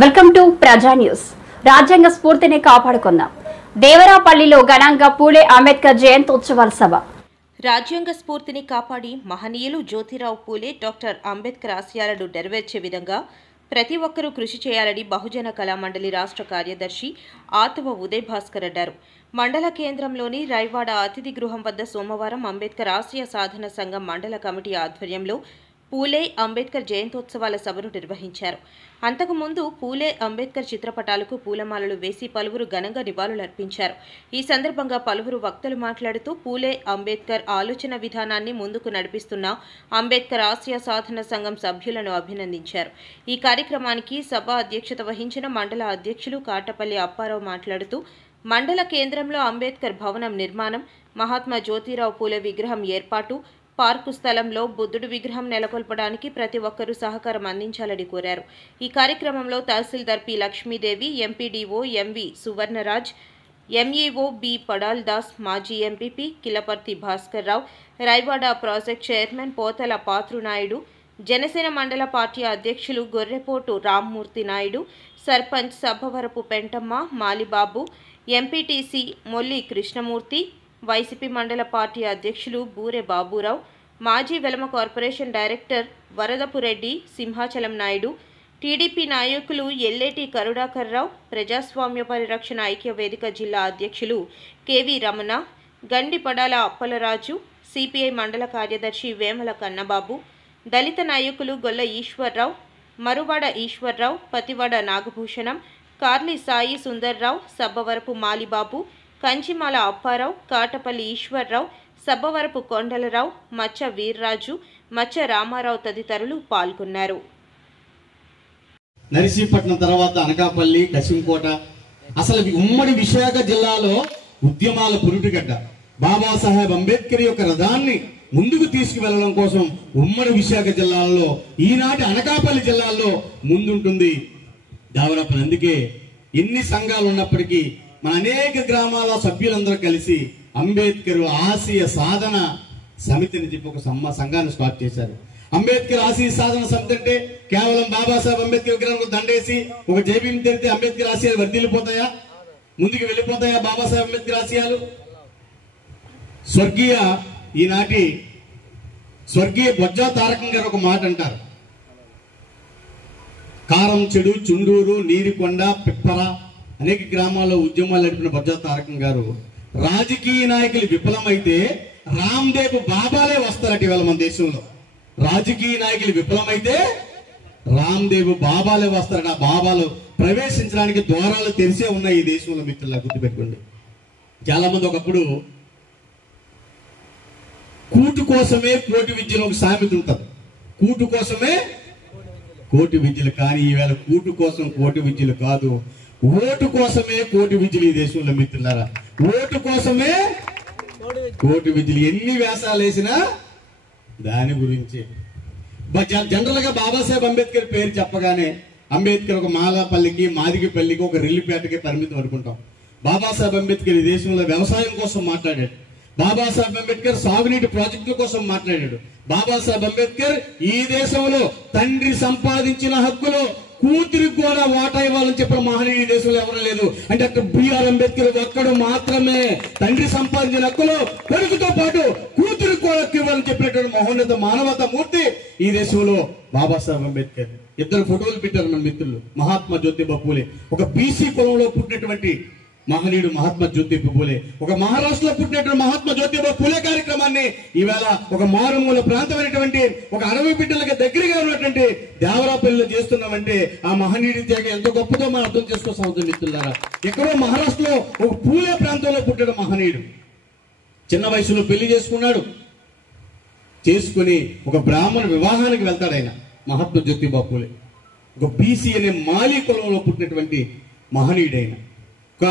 Welcome to ప్రజా news. రాజ్యాంగ స్ఫూర్తిని కాపాడుకుందాం. దేవరాపల్లిలో ఘనంగా పూలే అంబేద్కర్ జయంతోత్సవాల సభ. రాజ్యాంగ స్ఫూర్తిని కాపాడి మహనీయులు జ్యోతిరావు పూలే, డాక్టర్ అంబేద్కర్ ఆశయాలను నెరవేర్చే విధంగా ప్రతి ఒక్కరూ కృషి చేయాలని బహుజన కళామండలి రాష్ట్ర కార్యదర్శి ఆతవ ఉదయ్ భాస్కర్ అన్నారు. మండల కేంద్రంలోని రైవాడ అతిథి గృహం వద్ద సోమవారం అంబేద్కర్ ఆశయ సాధన సంఘం మండల కమిటీ ఆధ్వర్యంలో పూలే అంబేద్కర్ జయంతోత్సవాల సభను నిర్వహించారు. అంతకుముందు పూలే అంబేద్కర్ చిత్రపటాలకు పూలమాలలు వేసి పలువురు ఘనంగా నివాళులర్పించారు. ఈ సందర్భంగా పలువురు వక్తలు మాట్లాడుతూ పూలే అంబేద్కర్ ఆలోచన విధానాన్ని ముందుకు నడిపిస్తున్న అంబేద్కర్ ఆశయ సాధన సంఘం సభ్యులను అభినందించారు. ఈ కార్యక్రమానికి సభ అధ్యక్షత వహించిన మండల అధ్యక్షులు కాటపల్లి అప్పారావు మాట్లాడుతూ మండల కేంద్రంలో అంబేద్కర్ భవనం నిర్మాణం, మహాత్మా జ్యోతిరావు పూలే విగ్రహం ఏర్పాటు, పార్కు స్థలంలో బుద్ధుడు విగ్రహం నెలకొల్పడానికి ప్రతి ఒక్కరూ సహకారం అందించాలని కోరారు. ఈ కార్యక్రమంలో tahsildar P Lakshmidevi, MPDO MV Suvarnaraj, MEO B Padal Das, మాజీ MPP Kilaparthi Bhaskar Rao, Raiwada project chairman Pothala Pathrunaidu, Janasena mandal party అధ్యక్షులు Gorrepotu Rammurthy Naidu, sarpanch Sabbavarapu Pentamma Malibabu, MPTC Molli Krishnamurthy, YCP mandal party అధ్యక్షులు బూరె బాబురావు, మాజీ Velama corporation director Varadapureddy Simhachalam Naidu, TDP నాయకులు ఎల్లేటి కరుడాకర్ రావు, ప్రజాస్వామ్య పరిరక్షణ ఐక్య వేదిక జిల్లా అధ్యక్షులు కెవి రమణ, గండి పడాల అప్పలరాజు, సిపిఐ మండల కార్యదర్శి వేమల కన్నబాబు, దళిత నాయకులు గొల్ల ఈశ్వర్రావు, మరువాడ ఈశ్వర్రావు, పతివాడ నాగభూషణం, కార్లి సాయి సుందర్రావు, సబ్బవరపు మాలిబాబు, కంచిమాల అప్పారావు, కాటపల్లి ఈశ్వర్రావు, సబ్బవరపు కొండలరావు, మచ్చ వీర్రాజు, మచ్చ రామారావు తదితరులు పాల్గొన్నారు. నరసీపట్నం తర్వాత అనకాపల్లి, కశింకోట, అసలు ఉమ్మడి విశాఖ జిల్లాలో ఉద్యమాల పురుటిగడ్డ. బాబాసాహెబ్ అంబేద్కర్ యొక్క రథాన్ని ముందుకు తీసుకువెళ్లడం కోసం ఉమ్మడి విశాఖ జిల్లాలో, ఈనాటి అనకాపల్లి జిల్లాలో ముందుంటుంది దేవరాపల్లి. అందుకే ఎన్ని సంఘాలు ఉన్నప్పటికీ మన అనేక గ్రామాల సభ్యులందరూ కలిసి అంబేద్కర్ ఆశయ సాధన సమితిని చెప్పి ఒక సంఘాన్ని స్టార్ట్ చేశారు. అంబేద్కర్ ఆశయ సాధన సమితి అంటే కేవలం బాబాసాహెబ్ అంబేద్కర్ విగ్రహానికి దండేసి ఒక జైబీం తెరితే అంబేద్కర్ ఆశయాలు వర్ధిల్లిపోతాయా, ముందుకు వెళ్ళిపోతాయా? బాబాసాహెబ్ అంబేద్కర్ ఆశయాలు ఈనాటి స్వర్గీయ బొజ్జా తారకం గారు ఒక మాట అంటారు, కారం చెడు, చుండూరు, నీరికొండ, పిప్పర అనేక గ్రామాల్లో ఉద్యమాలు నడిపిన బొజ్జా తారకం గారు రాజకీయ నాయకులు విఫలమైతే రామ్దేవ్ బాబాలే వస్తారట. ఇవాళ మన దేశంలో రాజకీయ నాయకులు విఫలమైతే రామ్దేవ్ బాబాలే వస్తారట. ఆ బాబాలు ప్రవేశించడానికి ద్వారాలు తెరిసే ఉన్నాయి ఈ దేశంలో. మిత్రులా గుర్తుపెట్టుకోండి. చాలా మంది ఒకప్పుడు కూటు కోసమే కోటి విద్యలు ఒక సామెత ఉంటుంది. కూటు కోసమే కోటి విద్యలు. కానీ ఈవేళ కూటు కోసం కోటి విద్యలు కాదు, ఓటు కోసమే కోటి విద్యలు ఈ దేశంలో. మిత్రులారా, ఓటు కోసమే కోటి విద్యలు. ఎన్ని వేషాలు వేసినా దాని గురించి. జనరల్ గా బాబాసాహెబ్ అంబేద్కర్ పేరు చెప్పగానే అంబేద్కర్ ఒక మాలాపల్లికి, మాదిగిపల్లికి, ఒక రెల్లిపేటకి పరిమితం అనుకుంటాం. బాబాసాహెబ్ అంబేద్కర్ ఈ దేశంలో వ్యవసాయం కోసం మాట్లాడాడు. బాబాసాహెబ్ అంబేద్కర్ సాగునీటి ప్రాజెక్టుల కోసం మాట్లాడాడు. బాబాసాహెబ్ అంబేద్కర్ ఈ దేశంలో తండ్రి సంపాదించిన హక్కులో కూతురికి కూడా వాటా ఇవ్వాలని చెప్పిన మహనీయుడు ఈ దేశంలో ఎవరు లేదు. అంటే డాక్టర్ బిఆర్ అంబేద్కర్ ఒక్కడు మాత్రమే తండ్రి సంపాదించిన హక్కులో కొడుకుతో పాటు కూతురికి కూడా హక్కు ఇవ్వాలని చెప్పినటువంటి మహోన్నత మానవతా మూర్తి ఈ దేశంలో బాబాసాహెబ్ అంబేద్కర్. ఇద్దరు ఫోటోలు పెట్టారు మన మిత్రులు. మహాత్మా జ్యోతిబా పూలే ఒక బీసీ కులంలో పుట్టినటువంటి మహనీయుడు మహాత్మా జ్యోతిబా పూలే, ఒక మహారాష్ట్రలో పుట్టినటువంటి మహాత్మా జ్యోతిబా పూలే కార్యక్రమాన్ని ఈవేళ ఒక మారుమూల ప్రాంతమైనటువంటి ఒక అడవి బిడ్డలకు దగ్గరగా ఉన్నటువంటి దేవరాపల్లిలో చేస్తున్నామంటే ఆ మహనీయుడి త్యాగం ఎంత గొప్పతో మనం అర్థం చేసుకోవాల్సిన అవసరం మిత్రులారా. ఎక్కడో మహారాష్ట్రలో ఒక పూలే ప్రాంతంలో పుట్టిన మహనీయుడు చిన్న వయసులో పెళ్లి చేసుకున్నాడు. చేసుకుని ఒక బ్రాహ్మణ వివాహానికి వెళ్తాడు ఆయన మహాత్మా జ్యోతిబా పూలే. ఒక బీసీ అనే మాలీ కులంలో పుట్టినటువంటి మహనీయుడైన ఒక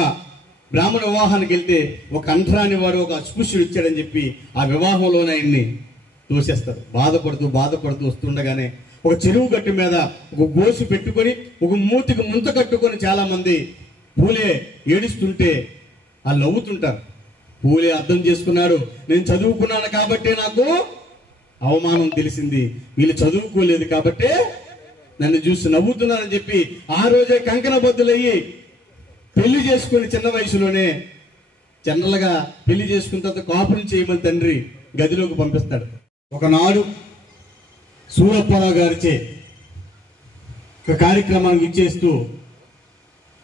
బ్రాహ్మణ వివాహానికి వెళ్తే ఒక అంటరాని వాడు ఒక అస్పృశ్యుడు ఇచ్చాడని చెప్పి ఆ వివాహంలోనే ఆయన్ని తోసేస్తారు. బాధపడుతూ వస్తుండగానే ఒక చెరువు గట్టు మీద ఒక గోసు పెట్టుకొని ఒక మూతికి ముంత కట్టుకొని చాలా మంది పూలే ఏడుస్తుంటే వాళ్ళు నవ్వుతుంటారు. పూలే అర్థం చేసుకున్నాడు, నేను చదువుకున్నాను కాబట్టే నాకు అవమానం తెలిసింది, వీళ్ళు చదువుకోలేదు కాబట్టే నన్ను చూసి నవ్వుతున్నారని చెప్పి ఆ రోజే కంకణ బద్దులయ్యి పెళ్లి చేసుకుని చిన్న వయసులోనే జనరల్గా పెళ్లి చేసుకున్న తర్వాత కాపురం చేయమని తండ్రి గదిలోకి పంపిస్తాడు. ఒకనాడు సూరప్పారావు గారిచే ఒక కార్యక్రమానికి ఇచ్చేస్తూ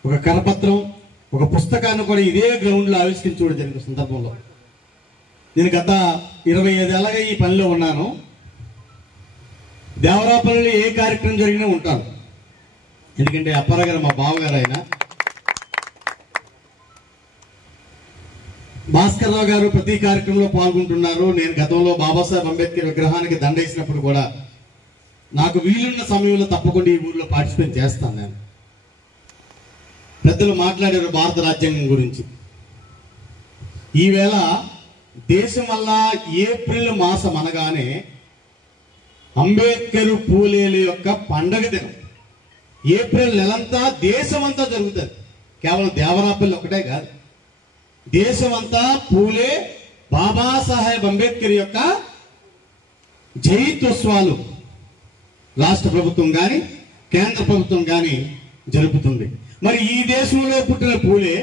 ఒక కరపత్రం, ఒక పుస్తకాన్ని కూడా ఇదే గ్రౌండ్లో ఆవిష్కరించడం జరిగిన సందర్భంలో నేను గత 25 ఏళ్ళగా ఈ పనిలో ఉన్నాను. దేవరాపల్లిలో ఏ కార్యక్రమం జరిగినా ఉంటాను. ఎందుకంటే అప్పారావు గారు మా బావగారు, ఆయన భాస్కర్రావు గారు ప్రతి కార్యక్రమంలో పాల్గొంటున్నారు. నేను గతంలో బాబాసాహెబ్ అంబేద్కర్ విగ్రహానికి దండ వేసినప్పుడు కూడా నాకు వీలున్న సమయంలో తప్పకుండా ఈ ఊర్లో పార్టిసిపేట్ చేస్తాను. నేను పెద్దలు మాట్లాడారు భారత రాజ్యాంగం గురించి. ఈవేళ దేశం వల్ల ఏప్రిల్ మాసం అనగానే అంబేద్కర్ పూలేల యొక్క పండగ దినం. ఏప్రిల్ నెలంతా దేశమంతా జరుగుతుంది. కేవలం దేవరాపల్లి ఒకటే కాదు, దేశమంతా పూలే బాబాసాహెబ్ అంబేద్కర్ యొక్క జయంత్యోత్సవాలు రాష్ట్ర ప్రభుత్వం కానీ కేంద్ర ప్రభుత్వం కానీ జరుపుతుంది. మరి ఈ దేశంలో పుట్టిన పూలే,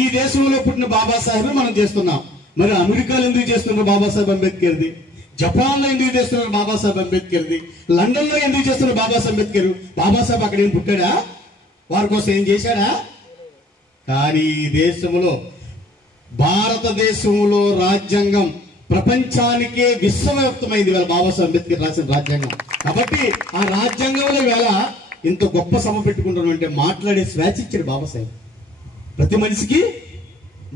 ఈ దేశంలో పుట్టిన బాబాసాహెబ్ మనం చేస్తున్నాం. మరి అమెరికాలో ఎందుకు చేస్తున్నారు బాబాసాహెబ్ అంబేద్కర్ది? జపాన్లో ఎందుకు చేస్తున్నారు బాబాసాహెబ్ అంబేద్కర్ది? లండన్లో ఎందుకు చేస్తున్నారు బాబాసాహెబ్ అంబేద్కర్? బాబాసాహెబ్ అక్కడ ఏం పుట్టాడా? వారి కోసం ఏం చేశాడా? కానీ ఈ దేశంలో, భారతదేశంలో రాజ్యాంగం ప్రపంచానికే విశ్వవ్యాప్తమైంది వేళ బాబాసాహెబ్ అంబేద్కర్ రాసిన రాజ్యాంగం. కాబట్టి ఆ రాజ్యాంగంలో వేళ ఇంత గొప్ప సభ పెట్టుకుంటున్నాం అంటే మాట్లాడే స్వేచ్ఛ ఇచ్చాడు బాబాసాహెబ్. ప్రతి మనిషికి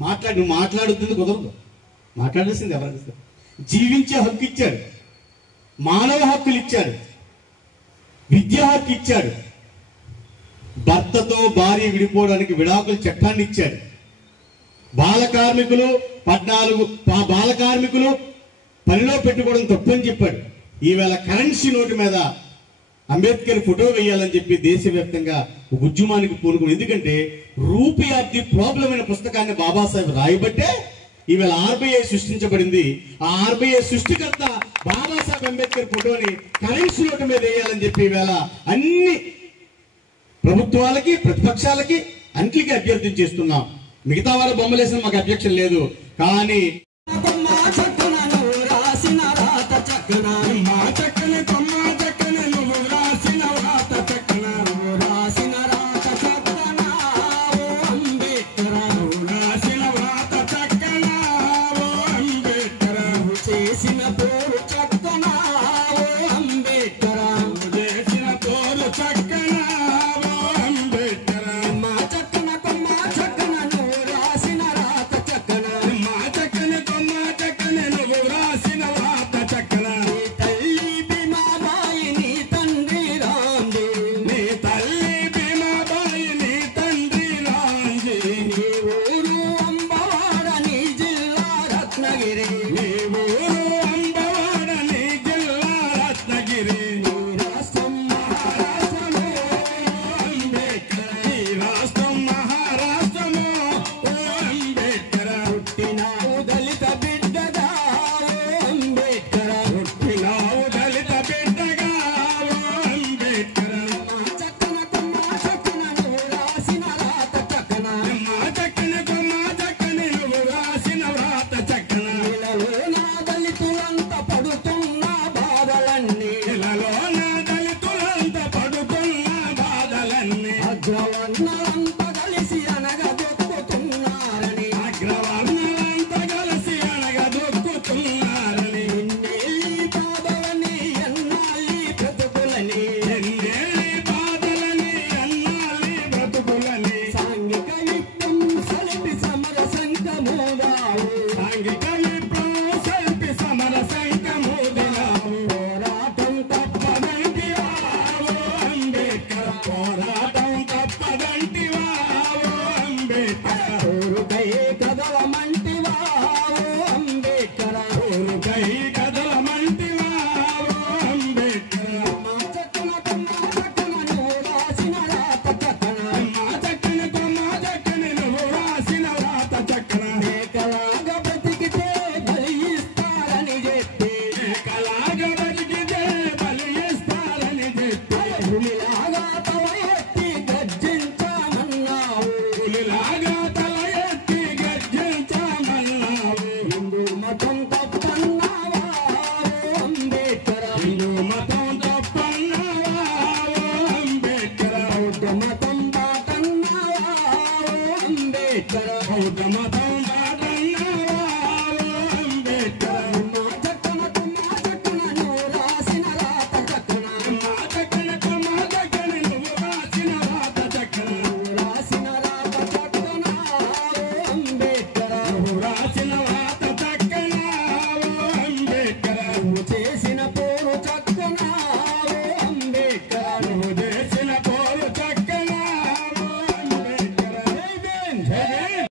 మాట్లాడుతుంది కుదరదు, మాట్లాడాల్సింది ఎవరికి? జీవించే హక్కు ఇచ్చాడు, మానవ హక్కులు ఇచ్చాడు, విద్యా హక్కు ఇచ్చాడు, భర్తతో భార్య విడిపోవడానికి విడాకుల చట్టాన్ని ఇచ్చాడు. బాల కార్మికులు 14 బాల కార్మికులు పనిలో పెట్టుకోవడం తప్పని చెప్పాడు. ఈవేళ కరెన్సీ నోటు మీద అంబేద్కర్ ఫోటో వేయాలని చెప్పి దేశవ్యాప్తంగా ఒక ఉద్యమానికి పూనుకుని. ఎందుకంటే రూపీ ఆఫ్ ది ప్రాబ్లం అనే పుస్తకాన్ని బాబాసాహెబ్ రాయబట్టే ఈవేళ ఆర్బీఐ సృష్టించబడింది. ఆ ఆర్బీఐ సృష్టికర్త బాబాసాహెబ్ అంబేద్కర్ ఫోటోని కరెన్సీ నోటు మీద వేయాలని చెప్పి ఈవేళ అన్ని ప్రభుత్వాలకి ప్రతిపక్షాలకి అన్నిటికీ అభ్యర్థన చేస్తున్నాం. మిగతా వాళ్ళ బొమ్మలేసిన మాకు అబ్జెక్షన్ లేదు. కానీ పోరాటం తప్పదంటి खड़ा है जमाता